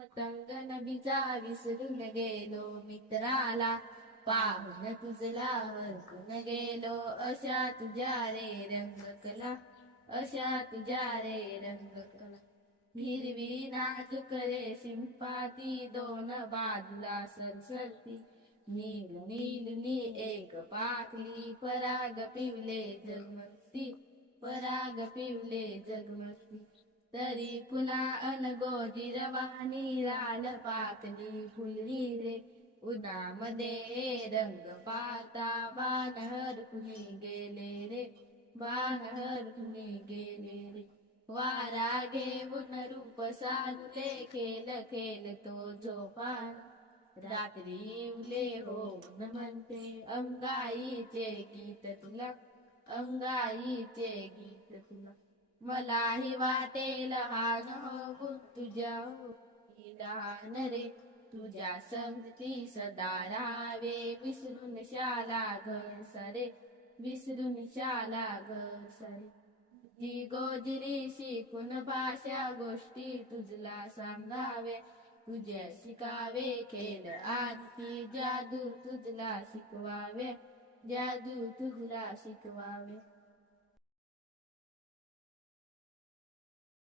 पतंग नदीचा विसरून गेलो मित्राला, पाहून तुझला हरकून गेलो. अशा तुझ्या रे रंगकला, अशा तुझ्या रे रंगकला. हिरवी नाजूक रेशीम पाती, दोन बाजूला सरसरती. नील नील नी एक पाकली, पराग पिवले जगमगती, पराग पिवले जगमगती. तरी पुन्हा अनगोजी रवानी, लाल पाकली फुलली रे. उन्हामध्ये रंग पाहता बाण हरकुनी गेले रे, बाण हरकुनी गेले रे. वारा घेऊन रूप सानुले, खेळ खेळतो झोपान. रात्री उले होऊन म्हणते, अंगाईचे गीत तुला, अंगाईचे गीत तुला. मलाही वाटेल लहान होऊन, तुझ्या होई लहान रे. तुझ्या संगती सदा राहावे, विसरून शाला घर सारे, विसरून शाला घर सारे. जी गोजरी शिकून भाषा गोष्टी तुझला सांगावे, तुझ्या शिकावे खेळ आरती. जादू तुझला शिकवावे, जादू तुझला शिकवावे.